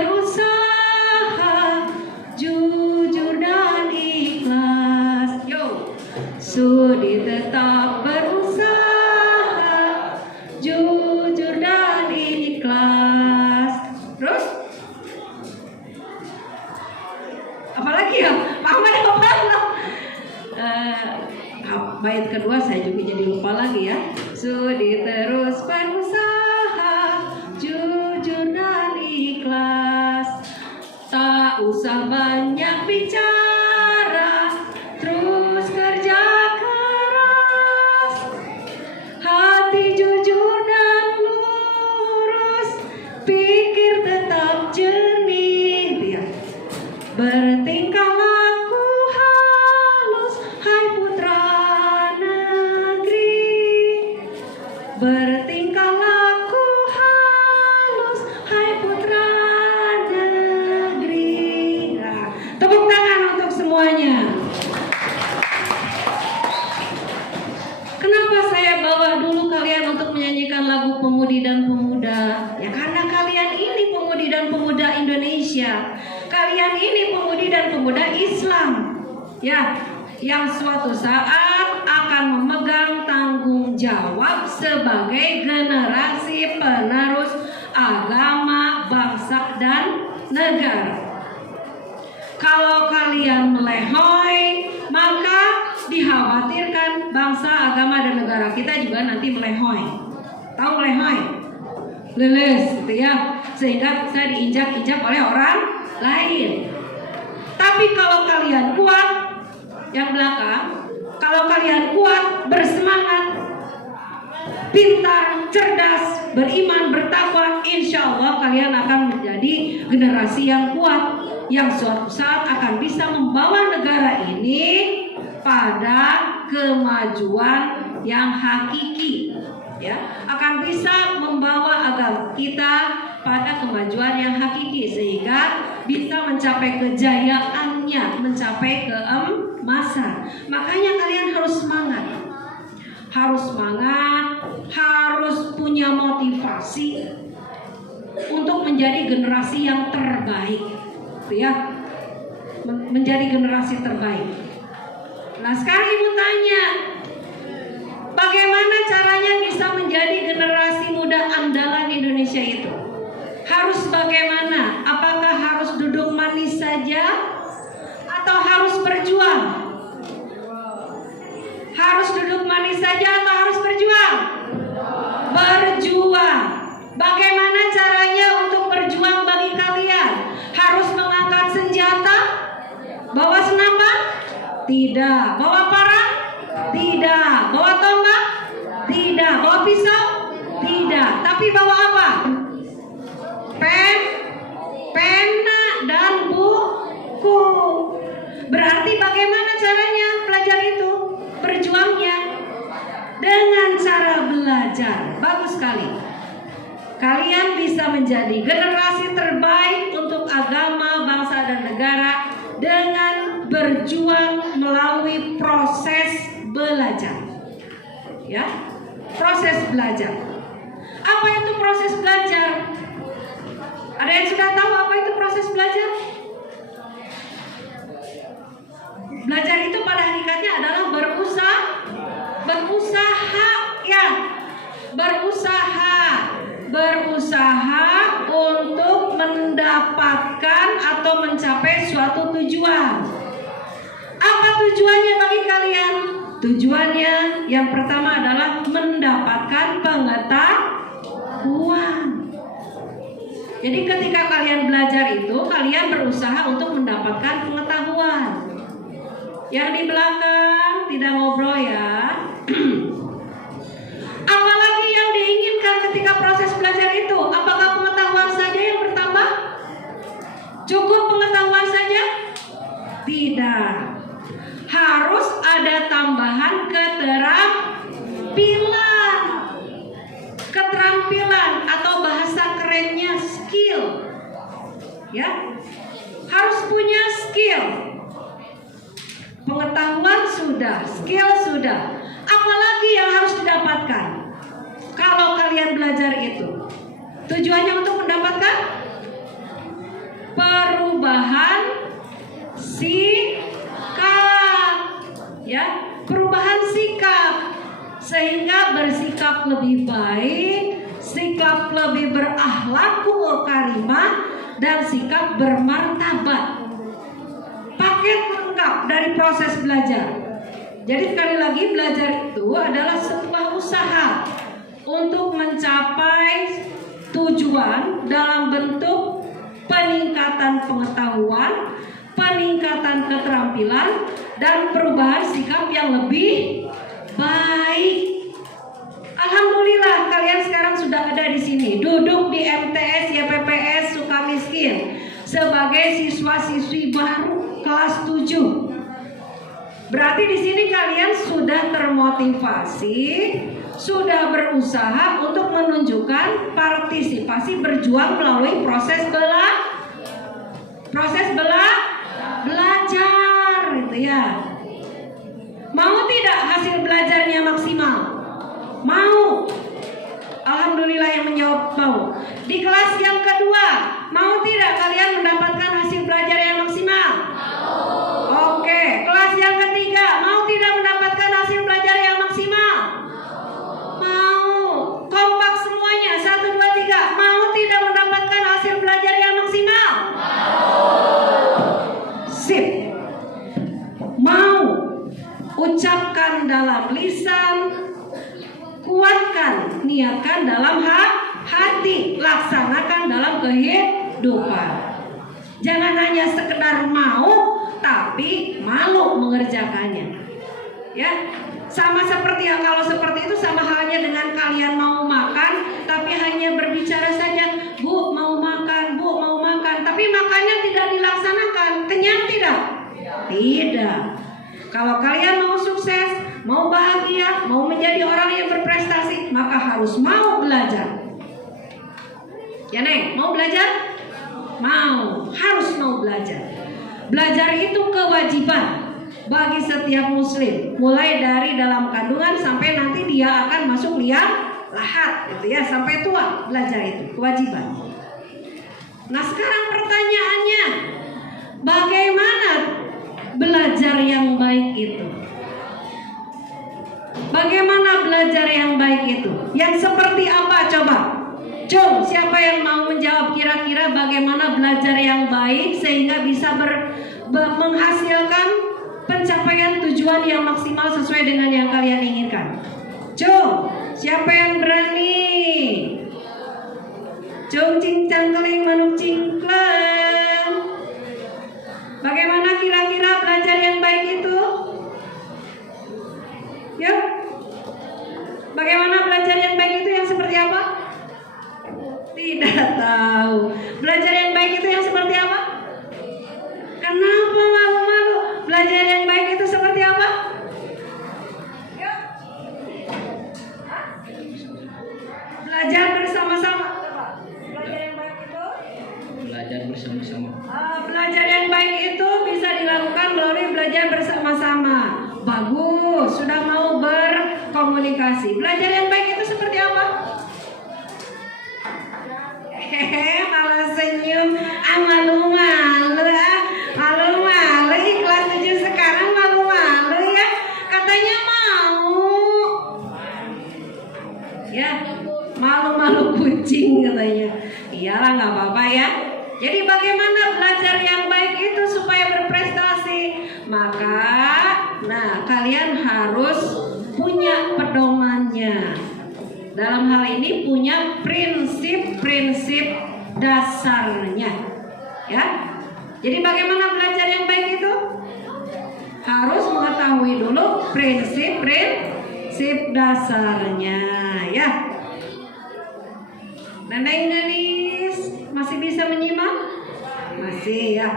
berusaha jujur dan ikhlas. Yo, sudi tetap berusaha jujur dan ikhlas. Terus apalagi ya? Pak Ahmad apa? Bait kedua saya juga jadi lupa lagi ya. Sudi terus berusaha jujur dan ikhlas, tak usah banyak bicara, terus kerja keras, hati jujur dan lurus, pikir tetap jernih, ya. Bertingkah laku halus, hai putra negeri. Bertingkah laku halus, hai putra negeri. Nah, tepuk tangan untuk semuanya. Kenapa saya bawa dulu kalian untuk menyanyikan lagu Pemudi dan Pemuda? Ya karena kalian ini pemudi dan pemuda Indonesia. Kalian ini pemudi dan pemuda Islam. Ya, yang suatu saat akan memegang tanggung jawab sebagai generasi penerus agama, bangsa, dan negara. Kalau kalian melehoi, maka dikhawatirkan bangsa, agama, dan negara kita juga nanti melehoi. Tahu melehoi? Leles, gitu ya. Sehingga bisa diinjak-injak oleh orang lain. Tapi kalau kalian kuat, yang belakang, kalau kalian kuat, bersemangat, pintar, cerdas, beriman, bertakwa, insya Allah kalian akan menjadi generasi yang kuat, yang suatu saat akan bisa membawa negara ini pada kemajuan yang hakiki, ya, akan bisa membawa agama kita pada kemajuan yang hakiki sehingga bisa mencapai kejayaannya, mencapai keemasan. Makanya kalian harus semangat. Harus semangat, harus punya motivasi untuk menjadi generasi yang terbaik, ya, menjadi generasi terbaik. Nah sekarang ibu tanya, bagaimana caranya bisa menjadi generasi muda andalan Indonesia itu? Harus bagaimana? Apakah harus duduk manis saja atau harus berjuang? Harus duduk manis saja atau harus berjuang? Berjuang. Bagaimana caranya untuk berjuang bagi kalian? Harus mengangkat senjata? Bawa senapang? Tidak. Bawa parang? Tidak. Bawa tombak? Tidak. Bawa pisau? Tidak. Tapi bawa apa? Pena dan buku. Berarti bagaimana caranya belajar itu? Berjuangnya dengan cara belajar. Bagus sekali. Kalian bisa menjadi generasi terbaik untuk agama, bangsa, dan negara dengan berjuang melalui proses belajar. Ya, proses belajar. Apa itu proses belajar? Ada yang sudah tahu apa itu proses belajar? Belajar itu pada hakikatnya adalah berusaha, ya, berusaha untuk mendapatkan atau mencapai suatu tujuan. Apa tujuannya bagi kalian? Tujuannya yang pertama adalah mendapatkan pengetahuan. Jadi ketika kalian belajar itu, kalian berusaha untuk mendapatkan pengetahuan. Yang di belakang tidak ngobrol ya. Apalagi yang diinginkan ketika proses belajar itu? Apakah pengetahuan saja yang bertambah? Cukup pengetahuan saja? Tidak. Harus ada tambahan keterampilan atau bahasa kerennya skill. Ya. Harus punya skill. Pengetahuan sudah, skill sudah. Apalagi yang harus didapatkan? Kalau kalian belajar itu, tujuannya untuk mendapatkan sikap, ya, perubahan sikap sehingga bersikap lebih baik, sikap lebih berakhlakul karimah, dan sikap bermartabat. Paket lengkap dari proses belajar. Jadi sekali lagi, belajar itu adalah sebuah usaha untuk mencapai tujuan dalam bentuk peningkatan pengetahuan, peningkatan keterampilan, dan perubahan sikap yang lebih baik. Alhamdulillah kalian sekarang sudah ada di sini, duduk di MTS YPPS Sukamiskin sebagai siswa-siswi baru kelas 7. Berarti di sini kalian sudah termotivasi, sudah berusaha untuk menunjukkan partisipasi berjuang melalui proses belajar, gitu ya. Mau tidak hasil belajarnya maksimal? Mau. Alhamdulillah yang menjawab mau. Di kelas yang kedua, mau tidak kalian mendapatkan hasil belajar yang maksimal? Mau. Oke, kelas yang ketiga, mau tidak mendapatkan hasil belajar yang maksimal? Mau. Kompak semuanya, 1, 2, 3. Mau tidak mendapatkan hasil belajar yang maksimal? Mau. Sip. Mau. Ucapkan dalam lisan, kuatkan, niatkan dalam hati, laksanakan dalam kehidupan. Jangan hanya sekedar mau, tapi malu mengerjakannya. Ya, sama seperti yang kalau seperti itu sama halnya dengan kalian mau makan, tapi hanya berbicara saja, Bu mau makan, Bu mau makan, tapi makannya tidak dilaksanakan. Kenyang tidak? Tidak. Kalau kalian mau sukses, mau bahagia, mau menjadi orang yang berprestasi, maka harus mau belajar. Ya Neng, mau belajar? Mau, harus mau belajar. Belajar itu kewajiban bagi setiap muslim, mulai dari dalam kandungan sampai nanti dia akan masuk liang lahat, gitu ya, sampai tua. Belajar itu kewajiban. Nah sekarang pertanyaannya, bagaimana belajar yang baik itu? Bagaimana belajar yang baik itu? Yang seperti apa coba? Jom, siapa yang mau menjawab kira-kira bagaimana belajar yang baik sehingga bisa menghasilkan pencapaian tujuan yang maksimal sesuai dengan yang kalian inginkan? Jom, siapa yang berani? Jom cincang keling manuk cingkleng. Bagaimana kira-kira belajar yang baik itu? Yuk. Bagaimana belajar yang baik itu yang seperti apa? Tidak tahu. Belajar yang baik itu yang seperti apa? Kenapa malu-malu? Belajar yang baik itu seperti apa? Yuk. Belajar bersama-sama. Belajar yang baik itu? Belajar bersama-sama. Belajar yang baik itu bisa dilakukan melalui belajar bersama-sama. Bagus, sudah mau berkomunikasi. Belajar yang baik itu seperti apa? Malah senyum. Malu-malu. Malu-malu. Kelas 7 sekarang malu-malu ya. Katanya mau. Ya, malu-malu kucing katanya. Iyalah, nggak apa-apa ya. Jadi bagaimana belajar yang baik itu supaya berprestasi? Maka, nah kalian harus punya pedomannya. Dalam hal ini punya prinsip-prinsip dasarnya. Ya. Jadi bagaimana belajar yang baik itu? Harus mengetahui dulu prinsip dasarnya, ya. Neneng Denis masih bisa menyimak? Masih ya.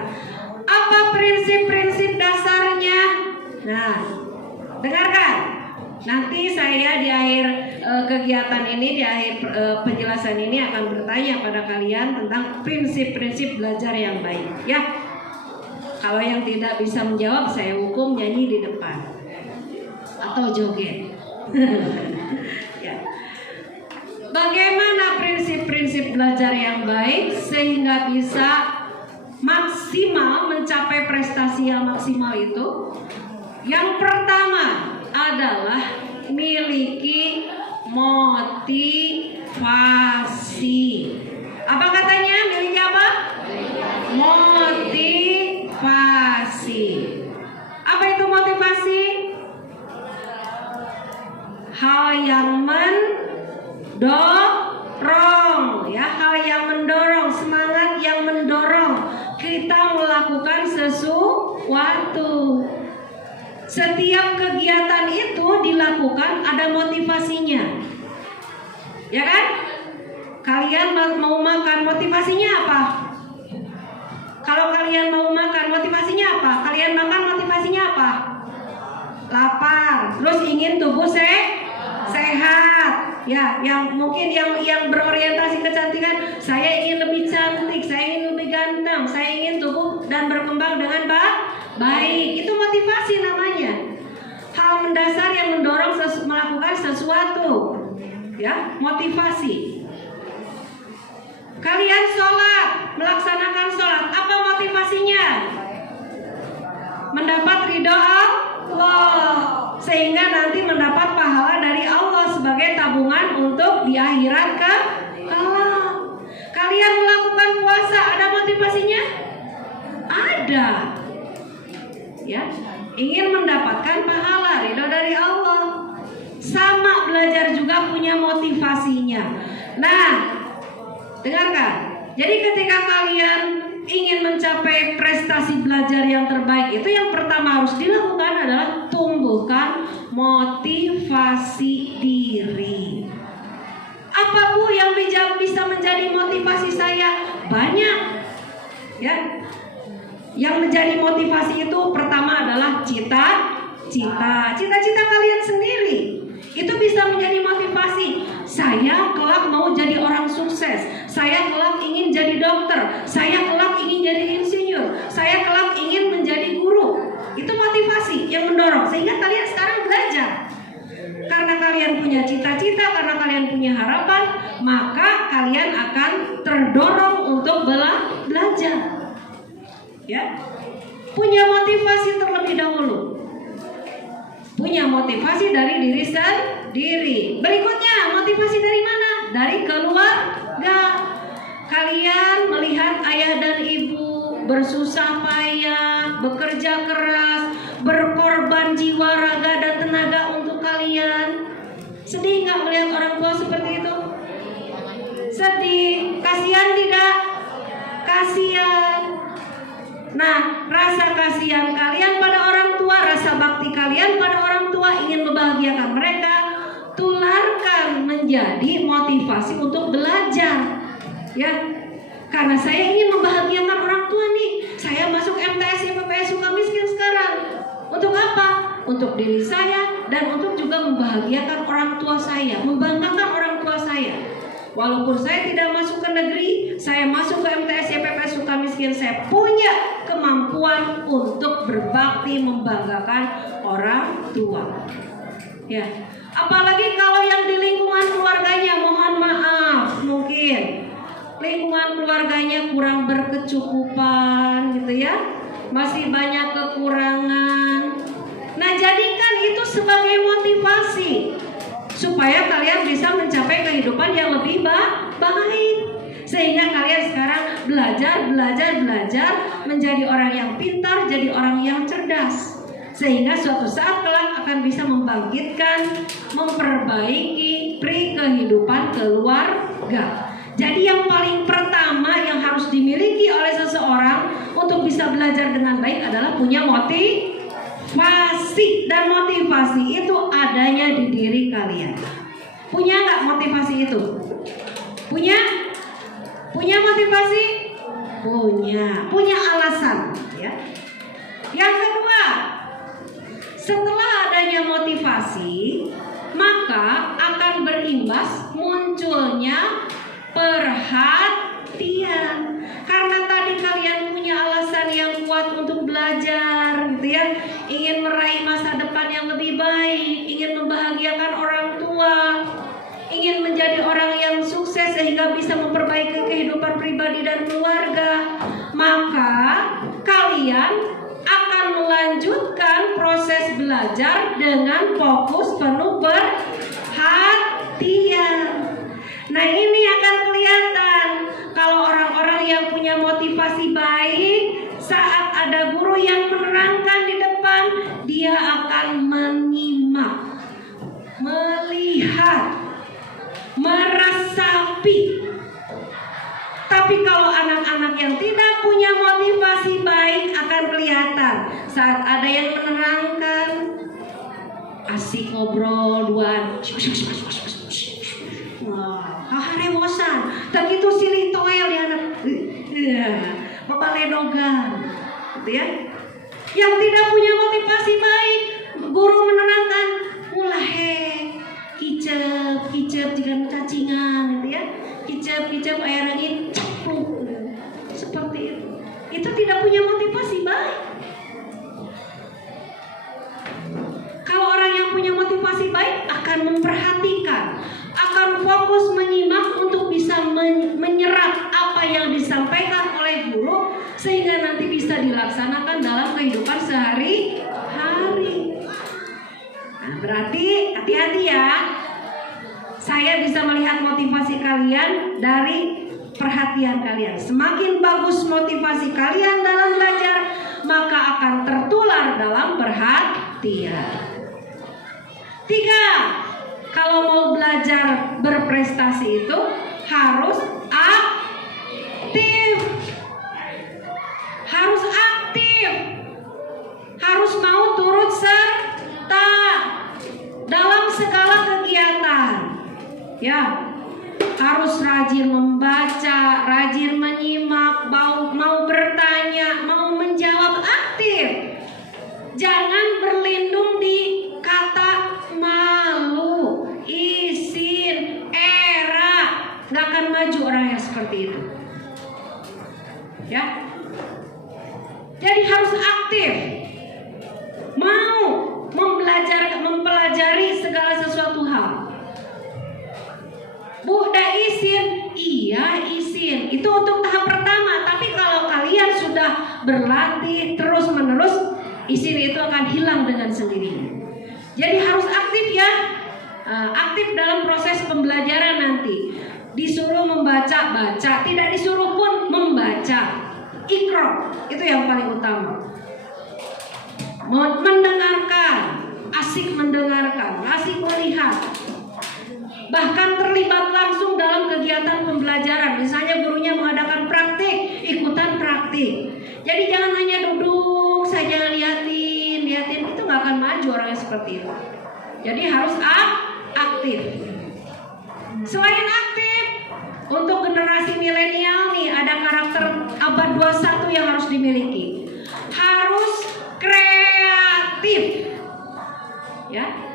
Apa prinsip-prinsip dasarnya? Nah, dengarkan. Nanti saya di akhir kegiatan ini, di akhir penjelasan ini akan bertanya pada kalian tentang prinsip-prinsip belajar yang baik, ya. Kalau yang tidak bisa menjawab, saya hukum nyanyi di depan atau joget. Ya. Bagaimana prinsip-prinsip belajar yang baik sehingga bisa maksimal, mencapai prestasi yang maksimal itu, yang pertama adalah miliki motivasi. Apa katanya? Miliki apa? Motivasi. Apa itu motivasi? Hal yang mendorong, ya, hal yang mendorong, semangat yang mendorong kita melakukan sesuatu. Setiap kegiatan itu dilakukan ada motivasinya, ya kan? Kalian mau makan, motivasinya apa? Kalau kalian mau makan, motivasinya apa? Kalian makan, motivasinya apa? Lapar, terus ingin tubuh sehat, ya. Yang mungkin yang berorientasi kecantikan, saya ingin lebih cantik, saya ingin lebih ganteng, saya ingin tubuh dan berkembang dengan baik. Itu motivasi namanya. Hal mendasar yang mendorong melakukan sesuatu, ya, motivasi. Kalian sholat, melaksanakan sholat, apa motivasinya? Mendapat ridho Allah, sehingga nanti mendapat pahala dari Allah sebagai tabungan untuk di akhirat kelak. Kalian melakukan puasa, ada motivasinya? Ada, ya, ingin mendapatkan pahala ridho dari Allah. Sama, belajar juga punya motivasinya. Nah, dengarkan. Jadi ketika kalian ingin mencapai prestasi belajar yang terbaik, itu yang pertama harus dilakukan adalah tumbuhkan motivasi diri. Apa Bu yang bisa menjadi motivasi saya? Banyak, ya. Yang menjadi motivasi itu pertama adalah cita-cita kalian sendiri. Itu bisa menjadi motivasi. Saya kelak mau jadi orang sukses. Saya kelak ingin jadi dokter. Saya kelak ingin jadi insinyur. Saya kelak ingin menjadi guru. Itu motivasi yang mendorong. Sehingga kalian sekarang belajar. Karena kalian punya cita-cita, karena kalian punya harapan, maka kalian akan terdorong untuk belajar. Ya, punya motivasi terlebih dahulu. Punya motivasi dari diri sendiri. Berikutnya, motivasi dari mana? Dari keluarga. Kalian melihat ayah dan ibu bersusah payah, bekerja keras, berkorban jiwa, raga, dan tenaga untuk kalian. Sedih nggak melihat orang tua seperti itu? Sedih. Kasihan tidak? Kasihan. Nah, rasa kasihan kalian pada orang tua, rasa bakti kalian pada orang tua, ingin membahagiakan mereka, tularkan menjadi motivasi untuk belajar, ya. Karena saya ingin membahagiakan orang tua nih, saya masuk MTS YPPS Sukamiskin sekarang. Untuk apa? Untuk diri saya dan untuk juga membahagiakan orang tua saya, membanggakan orang tua saya. Walaupun saya tidak masuk ke negeri, saya masuk ke MTS YPPS Sukamiskin, saya punya kemampuan untuk berbakti membanggakan orang tua. Ya, apalagi kalau yang di lingkungan keluarganya, mohon maaf, mungkin lingkungan keluarganya kurang berkecukupan, gitu ya, masih banyak kekurangan. Nah, jadikan itu sebagai motivasi supaya kalian bisa mencapai kehidupan yang lebih baik. Sehingga kalian sekarang belajar menjadi orang yang pintar, jadi orang yang cerdas. Sehingga suatu saat kelak akan bisa membangkitkan, memperbaiki kehidupan keluarga. Jadi yang paling pertama yang harus dimiliki oleh seseorang untuk bisa belajar dengan baik adalah punya motivasi. Dan motivasi itu adanya di diri kalian. Punya nggak motivasi itu? Punya motivasi? Punya alasan, ya. Yang kedua, setelah adanya motivasi, maka akan berimbas munculnya perhatian. Karena tadi kalian punya alasan yang kuat untuk belajar, gitu ya, ingin meraih masa depan yang lebih baik, ingin membahagiakan orang tua, ingin menjadi orang yang sukses sehingga bisa memperbaiki kehidupan pribadi dan keluarga. Maka kalian akan melanjutkan proses belajar dengan fokus penuh perhatian. Nah, ini akan kelihatan kalau orang-orang yang punya motivasi baik, saat ada guru yang menerangkan di depan, dia akan menyimak, melihat, meresapi. Tapi kalau anak-anak yang tidak punya motivasi baik, akan kelihatan saat ada yang menerangkan, asik ngobrol duaan, harewosan, tak itu silih toel ya anak, babaledogan, gitu ya. Yang tidak punya motivasi baik, guru menerangkan, mulahe, kicep jika cacingan, gitu ya. Kicep air angin cepluk, seperti itu. Itu tidak punya motivasi baik. Kalau orang yang punya motivasi baik akan memperhatikan, akan fokus menyimak untuk bisa menyerap apa yang disampaikan oleh guru, sehingga nanti bisa dilaksanakan dalam kehidupan sehari-hari. Nah, berarti hati-hati ya. Saya bisa melihat motivasi kalian dari perhatian kalian. Semakin bagus motivasi kalian dalam belajar, maka akan tertular dalam perhatian. 3. Kalau mau belajar berprestasi itu harus aktif. Harus aktif. Harus mau turut serta dalam segala kegiatan. Ya, harus rajin membaca, rajin menyimak, mau bertanya, mau menjawab, aktif. Jangan berlindung di kata malu, izin, era. Gak akan maju orang yang seperti itu. Ya, jadi harus aktif. Mau mempelajari segala sesuatu hal. Bu, dah izin? Iya, izin. Itu untuk tahap pertama. Tapi kalau kalian sudah berlatih terus-menerus, izin itu akan hilang dengan sendirinya. Jadi harus aktif ya. Aktif dalam proses pembelajaran nanti. Disuruh membaca, baca. Tidak disuruh pun membaca. Iqra, itu yang paling utama. Mendengarkan, asik mendengarkan, asik melihat. Bahkan terlibat langsung dalam kegiatan pembelajaran. Misalnya gurunya mengadakan praktik, ikutan praktik. Jadi jangan hanya duduk saja liatin, itu nggak akan maju orang yang seperti itu. Jadi harus aktif. Selain aktif, untuk generasi milenial nih ada karakter abad 21 yang harus dimiliki. Harus kreatif. Ya.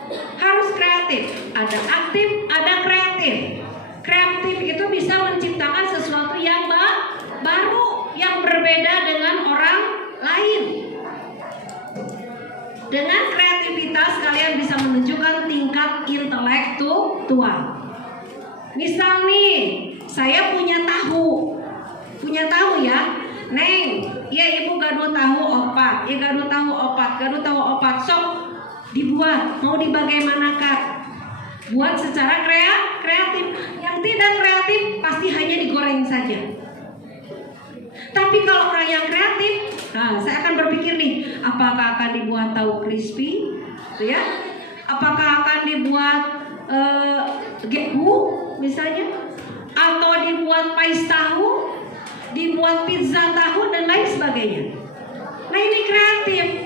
Harus kreatif, ada aktif, ada kreatif. Kreatif itu bisa menciptakan sesuatu yang baru, yang berbeda dengan orang lain. Dengan kreativitas kalian bisa menunjukkan tingkat intelektual. Misal nih, saya punya tahu ya, Neng, ya ibu gaduh tahu opat, gaduh tahu opat, sok dibuat, mau dibagaimanakan, buat secara kreatif. Yang tidak kreatif pasti hanya digoreng saja. Tapi kalau orang yang kreatif, saya akan berpikir nih, apakah akan dibuat tahu crispy, ya? Apakah akan dibuat gehu misalnya, atau dibuat pais tahu, dibuat pizza tahu dan lain sebagainya. Nah, ini kreatif.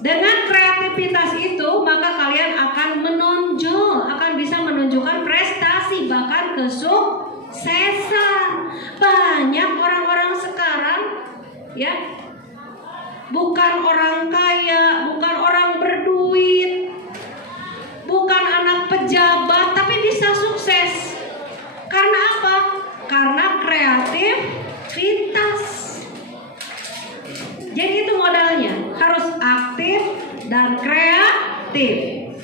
Dengan kreativitas itu maka kalian akan menonjol, akan bisa menunjukkan prestasi, bahkan kesuksesan. Banyak orang-orang sekarang ya, bukan orang kaya, bukan orang berduit, bukan anak pejabat, tapi bisa sukses. Karena apa? Karena kreativitas. Jadi itu modalnya, harus aktif dan kreatif.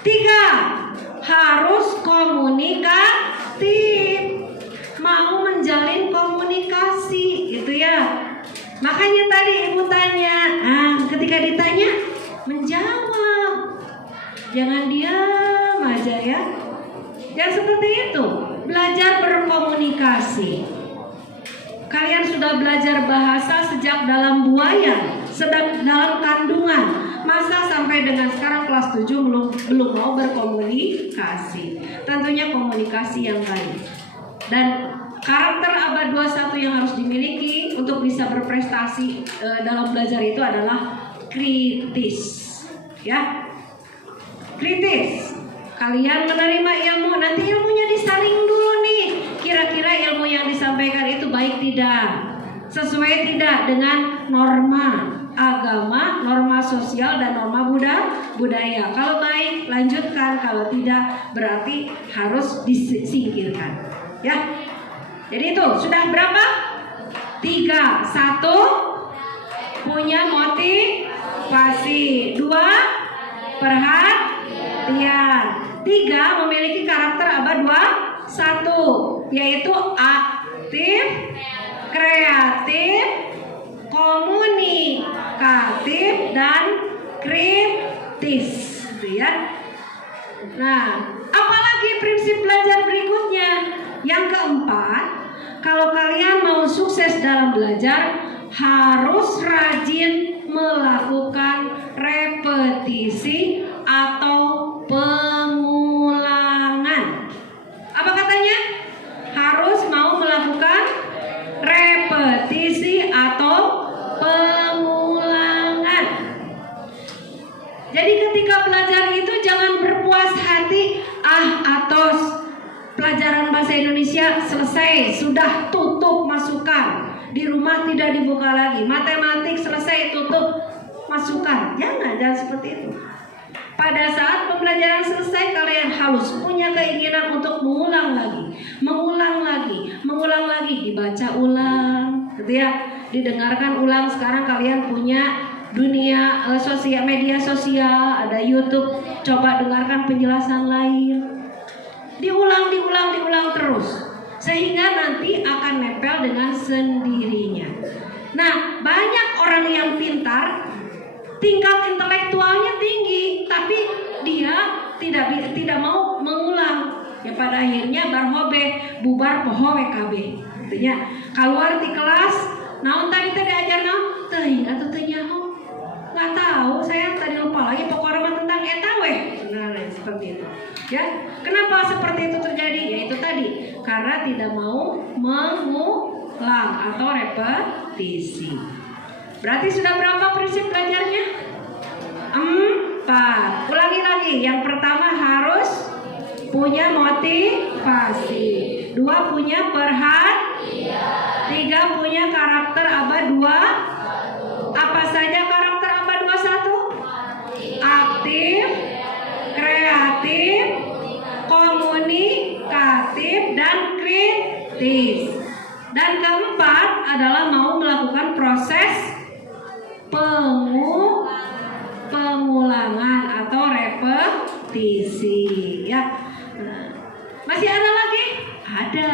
3, harus komunikatif. Mau menjalin komunikasi gitu ya. Makanya tadi ibu tanya, ketika ditanya menjawab, jangan diam aja ya. Yang seperti itu, belajar berkomunikasi. Kalian sudah belajar bahasa sejak dalam buaya, sedang dalam kandungan. Masa sampai dengan sekarang kelas 7 belum mau berkomunikasi. Tentunya komunikasi yang baik. Dan karakter abad 21 yang harus dimiliki untuk bisa berprestasi dalam belajar itu adalah kritis. Ya. Kritis. Kalian menerima ilmu, nanti ilmunya disaring dulu nih. Kira-kira ilmu yang disampaikan itu baik tidak? Sesuai tidak dengan norma agama, norma sosial, dan norma budaya. Kalau baik, lanjutkan. Kalau tidak, berarti harus disingkirkan. Ya. Jadi itu sudah berapa? 3. 1, punya motivasi. 2, perhatian. 3, memiliki karakter abad 21, yaitu aktif, kreatif, komunikatif, dan kritis, gitu ya. Nah, apalagi prinsip belajar berikutnya? Yang keempat, kalau kalian mau sukses dalam belajar, harus rajin melakukan repetisi atau pengulangan. Apa katanya? Harus mau melakukan repetisi atau pengulangan. Jadi ketika belajar itu jangan berpuas hati, atos pelajaran bahasa Indonesia selesai, sudah tutup masukan, di rumah tidak dibuka lagi. Matematik selesai, tutup masukan. Jangan seperti itu. Pada saat pembelajaran selesai, kalian harus punya keinginan untuk mengulang lagi, dibaca ulang, gitu ya, didengarkan ulang. Sekarang kalian punya dunia media sosial, ada YouTube, coba dengarkan penjelasan lain. Diulang terus, sehingga nanti akan nempel dengan sendirinya. Nah, banyak orang yang pintar, tingkat intelektualnya tinggi, tapi dia tidak mau mengulang. Ya pada akhirnya bubar poho WKB. Artinya keluar di kelas, naon tadi diajar naon? Teuing atuh teu nyaho. Enggak tahu, saya tadi lupa lagi pokoknya tentang eta weh. Nah, seperti itu. Ya. Kenapa seperti itu terjadi? Yaitu tadi karena tidak mau mengulang atau repetisi. Berarti sudah berapa prinsip belajarnya? 4. Ulangi lagi. Yang pertama harus punya motivasi. 2, punya perhatian. 3, punya karakter abad 2. Apa saja karakter abad 21? Aktif, kreatif, komunikatif, dan kritis. Dan keempat adalah mau melakukan proses pengulangan atau repetisi, ya. Masih ada lagi? Ada.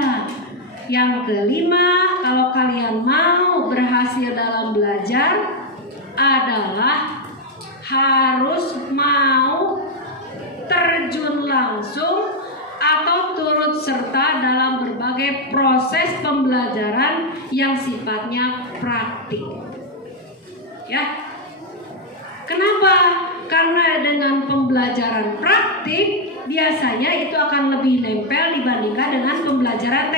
Yang kelima, kalau kalian mau berhasil dalam belajar adalah harus mau terjun langsung atau turut serta dalam berbagai proses pembelajaran yang sifatnya praktik. Ya. Kenapa? Karena dengan pembelajaran praktik biasanya itu akan lebih nempel dibandingkan dengan pembelajaran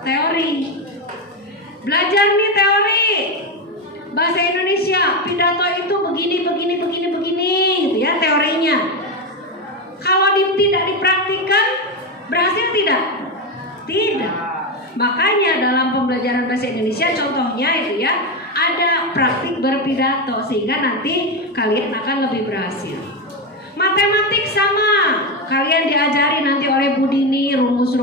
teori. Belajar nih teori bahasa Indonesia, pidato itu begini gitu ya teorinya. Kalau tidak dipraktikkan, berhasil tidak? Tidak. Makanya dalam pembelajaran bahasa Indonesia contohnya itu ya, ada praktik berpidato sehingga nanti kalian akan lebih berhasil. Matematik sama, kalian diajari nanti oleh Bu Dini rumus.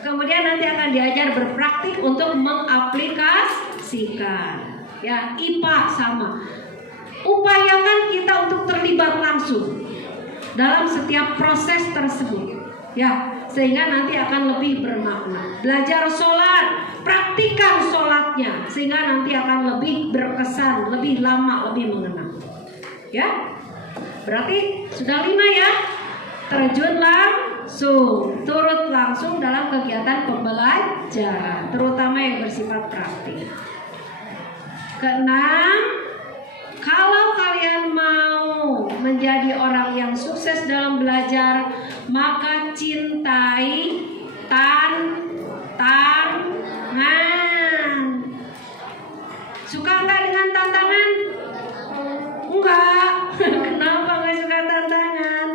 Kemudian nanti akan diajar berpraktik untuk mengaplikasikan. Ya, IPA sama. Upayakan kita untuk terlibat langsung dalam setiap proses tersebut. Ya, sehingga nanti akan lebih bermakna. Belajar sholat, praktikan sholatnya. sifatnya, sehingga nanti akan lebih berkesan, lebih lama, lebih mengena. Ya, berarti sudah 5 ya. Terjun langsung, turut langsung dalam kegiatan pembelajaran, terutama yang bersifat praktik. Keenam, kalau kalian mau menjadi orang yang sukses dalam belajar, maka cintai tantangan. Suka nggak dengan tantangan? Enggak. Kenapa nggak suka tantangan?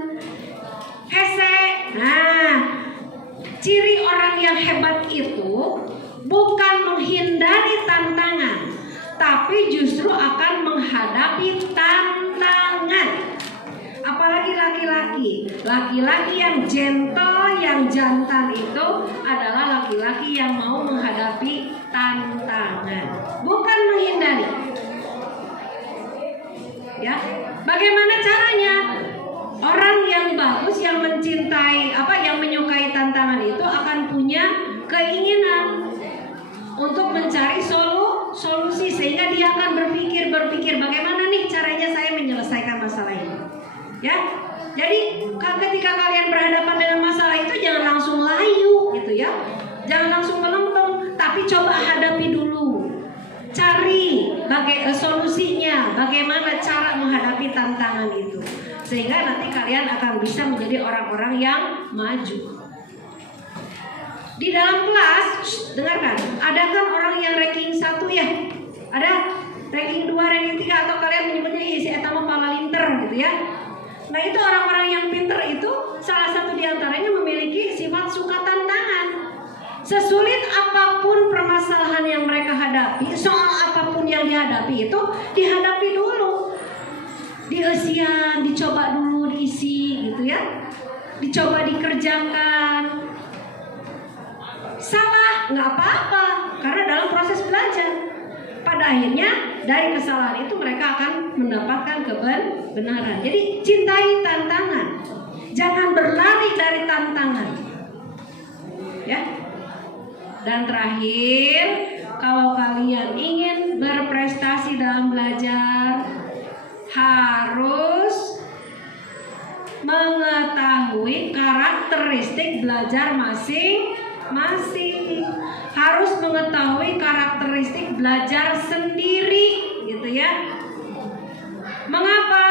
Hese. Nah, ciri orang yang hebat itu bukan menghindari tantangan, tapi justru akan menghadapi tantangan. Apalagi laki-laki yang gentle, yang jantan itu adalah laki-laki yang mau menghadapi tantangan, bukan menghindari. Ya, bagaimana caranya? Orang yang bagus, yang mencintai yang menyukai tantangan itu akan punya keinginan untuk mencari solusi, sehingga dia akan berpikir bagaimana nih caranya saya menyelesaikan masalah ini. Ya, jadi ketika kalian berhadapan dengan masalah itu jangan langsung layu gitu ya, jangan langsung melempem, tapi coba hadapi dulu, cari solusinya, bagaimana cara menghadapi tantangan itu, sehingga nanti kalian akan bisa menjadi orang-orang yang maju. Di dalam kelas, dengarkan, ada kan orang yang ranking 1 ya, ada ranking 2, ranking 3, atau kalian menyebutnya si eta mah palalinter gitu ya. Nah, itu orang-orang yang pinter itu salah satu diantaranya memiliki sifat suka tantangan. Sesulit apapun permasalahan yang mereka hadapi, soal apapun yang dihadapi itu dihadapi dulu, diisian, dicoba dulu diisi gitu ya, dicoba dikerjakan. Salah nggak apa-apa, karena dalam proses belajar pada akhirnya dari kesalahan itu mereka akan mendapatkan kebenaran. Jadi cintai tantangan, jangan berlari dari tantangan ya. Dan terakhir, kalau kalian ingin berprestasi dalam belajar, harus mengetahui karakteristik belajar masing-masing. Harus mengetahui karakteristik belajar sendiri, gitu ya. Mengapa?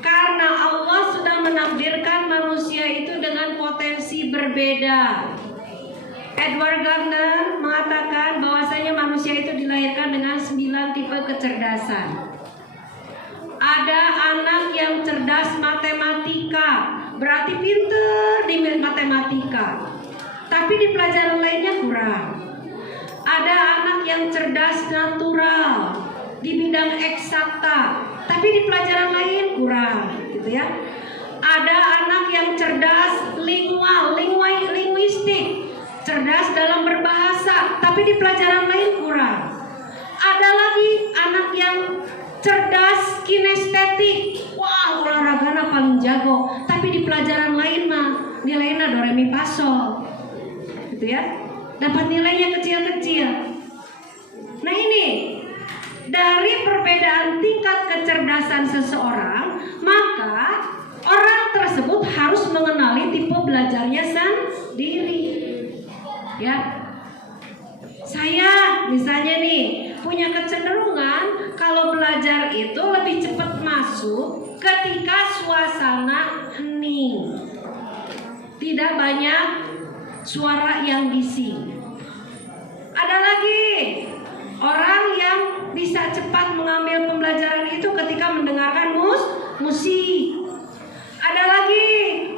Karena Allah sudah menakdirkan manusia itu dengan potensi berbeda. Edward Gardner mengatakan bahwasanya manusia itu dilahirkan dengan 9 tipe kecerdasan. Ada anak yang cerdas matematika, berarti pinter di matematika, tapi di pelajaran lainnya kurang. Ada anak yang cerdas natural di bidang eksakta, tapi di pelajaran lain kurang, gitu ya. Ada anak yang cerdas linguistik, cerdas dalam berbahasa, tapi di pelajaran lain kurang. Ada lagi anak yang cerdas kinestetik, wah olahragana paling jago, tapi di pelajaran lain mah nilainya do re mi fa sol, gitu ya, dapat nilainya kecil-kecil. Nah ini dari perbedaan tingkat kecerdasan seseorang, maka orang tersebut harus mengenali tipe belajarnya sendiri. Ya, saya misalnya nih punya kecenderungan kalau belajar itu lebih cepat masuk ketika suasana hening, tidak banyak suara yang bising. Ada lagi orang yang bisa cepat mengambil pembelajaran itu ketika mendengarkan musik. Ada lagi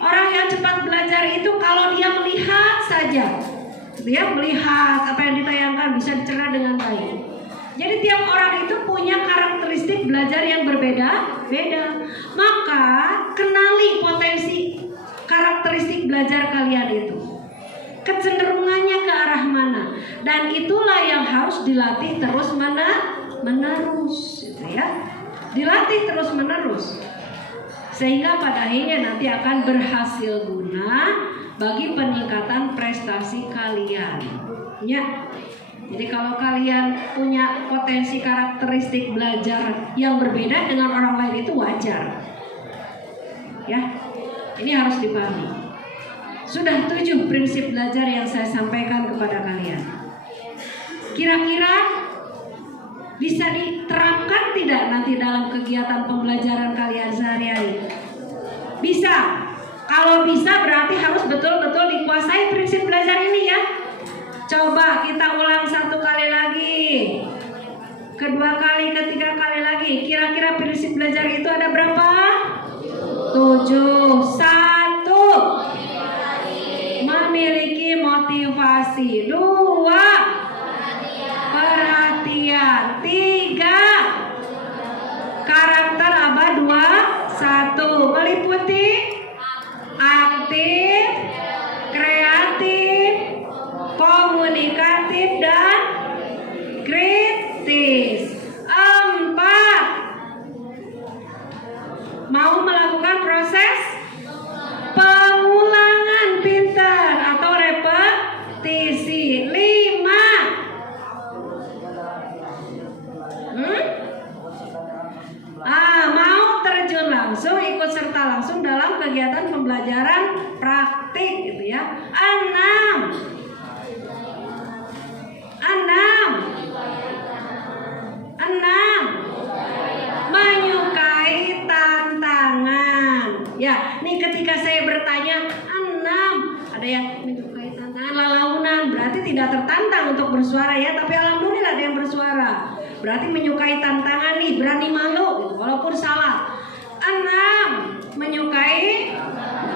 orang yang cepat belajar itu kalau dia melihat saja. Dia melihat apa yang ditayangkan bisa dicerna dengan baik. Jadi tiap orang itu punya karakteristik belajar yang berbeda-beda. Maka kenali potensi karakteristik belajar kalian itu, kecenderungannya ke arah mana, dan itulah yang harus dilatih terus menerus, gitu ya. Dilatih terus menerus sehingga pada akhirnya nanti akan berhasil guna bagi peningkatan prestasi kalian. Ya. Jadi kalau kalian punya potensi karakteristik belajar yang berbeda dengan orang lain itu wajar. Ya, ini harus dipahami. Sudah 7 prinsip belajar yang saya sampaikan kepada kalian. Kira-kira bisa diterapkan tidak nanti dalam kegiatan pembelajaran kalian sehari-hari? Bisa. Kalau bisa berarti harus betul-betul dikuasai prinsip belajar ini ya. Coba kita ulang 1 kali lagi, kedua kali, ketiga kali lagi. Kira-kira prinsip belajar itu ada berapa? 7. 1. Memiliki motivasi. 2. Perhatian. 3. Karakter apa? 2. 1. Meliputi aktif, kreatif, komunikatif, dan kritis. 4. Mau melakukan proses pengulangan pintar atau repetisi. 5. Mau terjun langsung, ikut serta langsung dalam kegiatan pembelajaran praktik gitu ya. 6. Menyukai tantangan. Ya, nih ketika saya bertanya 6, ada yang menyukai tantangan, lalaunan, berarti tidak tertantang untuk bersuara ya. Tapi alhamdulillah ada yang bersuara. Berarti menyukai tantangan nih, berani malu gitu, walaupun salah. 6. Menyukai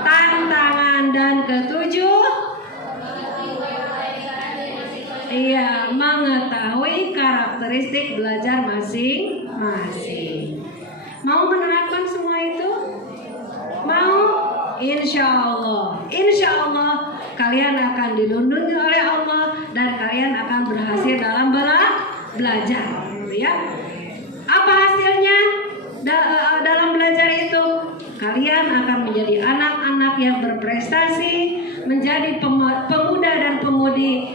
tantangan. Dan ke-7, iya, mengetahui karakteristik belajar masing-masing. Mau menerapkan semua itu? Mau? Insya Allah kalian akan dilindungi oleh Allah dan kalian akan berhasil dalam belajar, ya. Apa hasilnya dalam belajar itu? Kalian akan menjadi anak-anak yang berprestasi, menjadi pemuda dan pemudi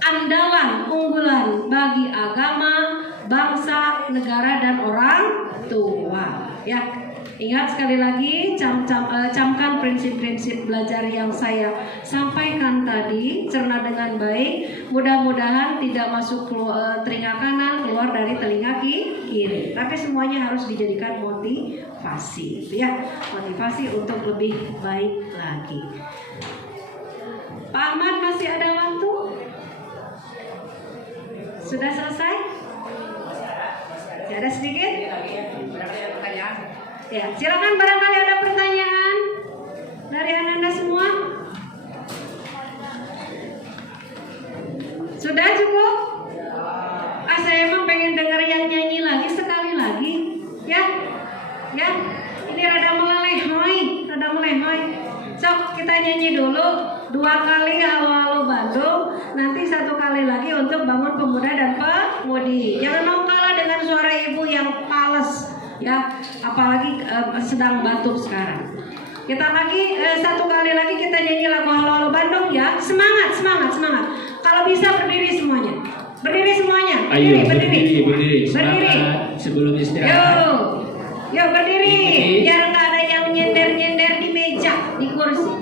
andalan, unggulan bagi agama, bangsa, negara, dan orang tua. Ya, ingat sekali lagi, camkan prinsip-prinsip belajar yang saya sampaikan tadi, cerna dengan baik. Mudah-mudahan tidak masuk telinga kanan, keluar dari telinga kiri. Tapi semuanya harus dijadikan motivasi, ya, motivasi untuk lebih baik lagi. Pak Ahmad masih ada waktu? Sudah selesai? Ada sedikit? Ya, silakan barangkali ada pertanyaan dari Anda semua. Sudah cukup? Saya emang pengen dengar yang nyanyi lagi sekali lagi, ya. Ya, ini rada melelehoi. So, kita nyanyi dulu 2 kali halo-halo Bandung, nanti 1 kali lagi untuk bangun pemuda dan pemudi. Jangan mau kalah dengan suara ibu yang pales, ya, apalagi sedang batuk sekarang. Kita lagi 1 kali lagi kita nyanyi lagu halo-halo Bandung ya. Semangat. Kalau bisa berdiri semuanya. Ayo berdiri. Semangat sebelum istirahat. Yo berdiri. Biar nggak ada yang nyender di meja, di kursi.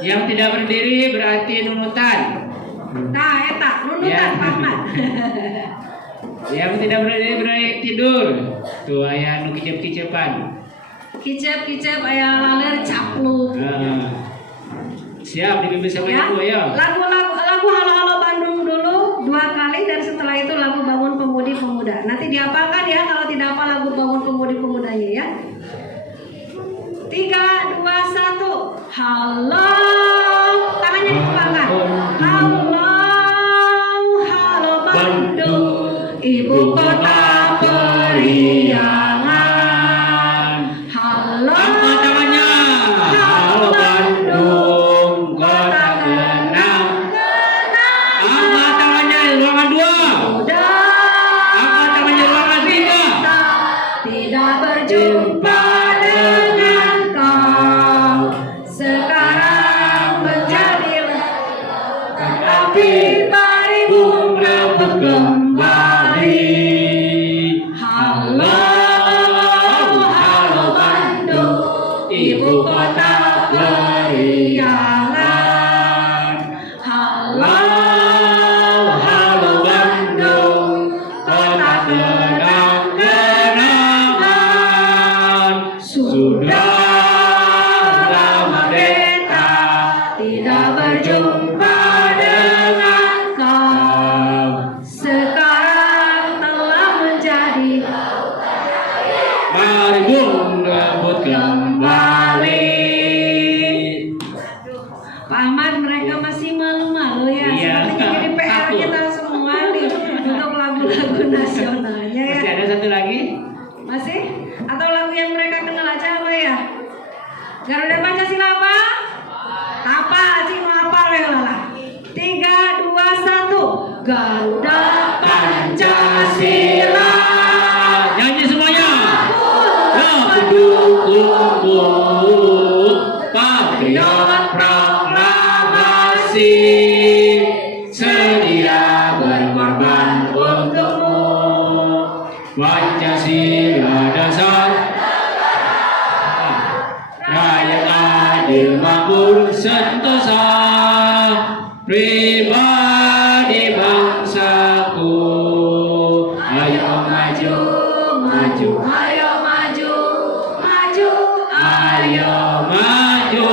Yang tidak berdiri berarti nunutan. Nah, eta nunutan ya. Pak Ahmad. Yang tidak berdiri berarti tidur. Tuh aya nu kicep-kicepan. Kicep aya laler capluk. Siap dibimbing sama ya. Ibu ya. Lagu halo-halo Bandung dulu 2 kali dan setelah itu lagu bangun pemudi pemuda. Nanti dihafalkan ya, kalau tidak hafal lagu bangun pemudi pemudanya ya. 3, 2, 1. Halo. Tangannya dikembangkan. Halo Bandung, ibu kota periangan. Halo. Angkat tangannya. Halo Bandung, kota kenang. Angkat tangannya ruangan 2. Angkat tangannya ruangan 3. Tidak berjumpa dengan kau. Sekarang menjadi api, mari bunga lagu nasionalnya ya. Masih ada satu lagi? Masih? Atau lagu yang mereka kenal aja apa ya? Garuda Pancasila apa? Apa? Cing mau apa lah? 3, 2, 1. Garuda Pancasila. Nyanyi semuanya. Pendukungmu, patriot proklamasi, sedia berkorban untukmu. Pancasila dasar, rakyat adil makmur sentosa, pribadi bangsaku. Ayo maju, maju, Ayo maju, maju, ayo maju,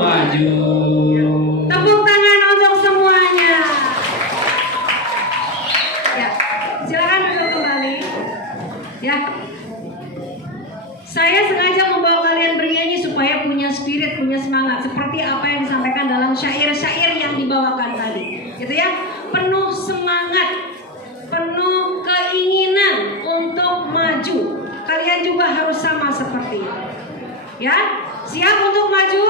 maju. Tepuk tangan untuk semuanya. Ya, silakan duduk kembali. Ya, saya sengaja membawa kalian bernyanyi supaya punya spirit, punya semangat seperti apa yang disampaikan dalam syair-syair yang dibawakan tadi. Gitu ya, penuh semangat, penuh keinginan untuk maju. Kalian juga harus sama seperti itu. Ya, siap untuk maju?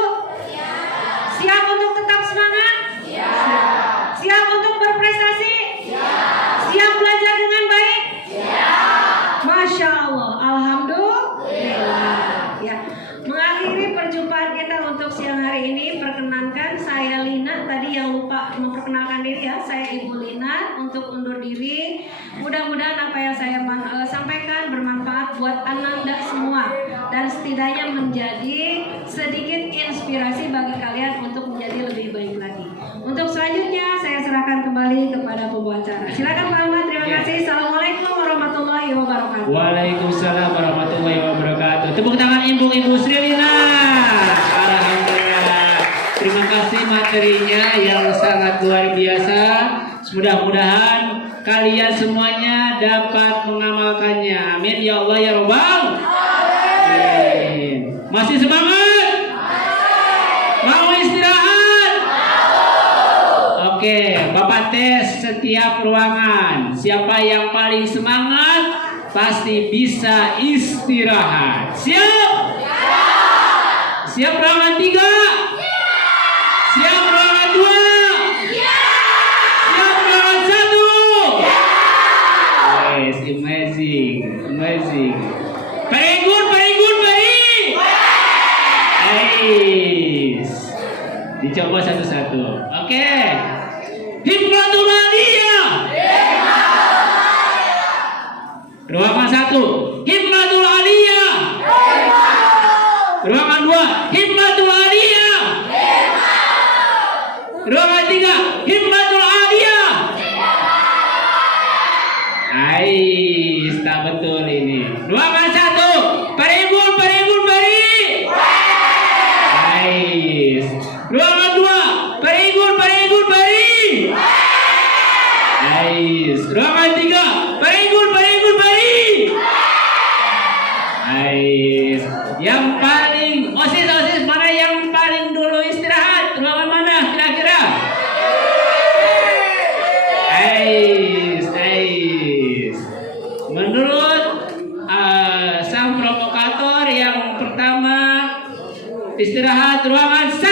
Siap untuk tetap semangat? Siap untuk berprestasi? Siap belajar dengan baik? Masya Allah, alhamdulillah. Ya, mengakhiri perjumpaan kita untuk siang hari ini, perkenankan saya Lina. Tadi yang lupa memperkenalkan diri ya, saya Ibu Lina untuk undur diri. Mudah-mudahan apa yang saya sampaikan bermanfaat buat Ananda semua dan setidaknya menjadi sedikit inspirasi bagi kalian untuk menjadi lebih baik lagi. Untuk selanjutnya saya serahkan kembali kepada pembicara. Silakan Pak Ahmad. Terima kasih. Assalamualaikum warahmatullahi wabarakatuh. Waalaikumsalam warahmatullahi wabarakatuh. Tepuk tangan Ibu Sri Lina. Alhamdulillah. Terima kasih materinya yang sangat luar biasa. Mudah-mudahan kalian semuanya dapat mengamalkannya. Amin ya Allah ya Rabbal. Amin. Masih semangat? Mau istirahat? Oke, Bapak tes setiap ruangan. Siapa yang paling semangat pasti bisa istirahat. Siap? Siap ruangan 3? Siap ruangan 2? Siap ruangan 1? Yes, amazing, amazing. Very good, very good, very. Nice. Dicoba satu-satu. Oke. Himmatul Aliyah. Ruangan 1, Himmatul Aliyah. Ruangan 2, Himmatul Aliyah. Ruangan 3, Himmatul Aliyah. Ais, tak betul ini. Ruangan 1, Paribun, Paribun, Pari. Ais. Ruangan 2, Paribun, Paribun, Pari. Ais. Ruangan 3, Paribun, Paribun, Pari. Ais. Yang paling OSIS mana yang paling dulu istirahat? Ruangan mana kira-kira? Ais, Ais. Menurut sang provokator yang pertama istirahat ruangan 1.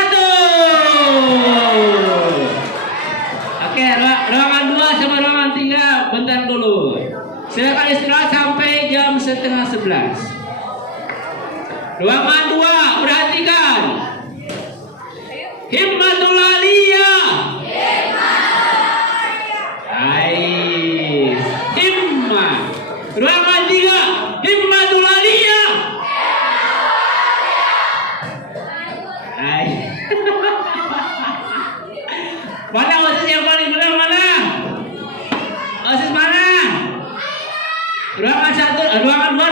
Oke, ruangan 2 sama ruangan 3 bentar dulu. Silakan istirahat sampai jam 10:30. Ruangan 2, perhatikan. Himmatul Aliyah. Ais. Himmat. Ruangan 3, Himmatul Aliyah. Ais. Mana OSIS yang paling benar mana? OSIS mana? Ruangan 1, ruangan 2,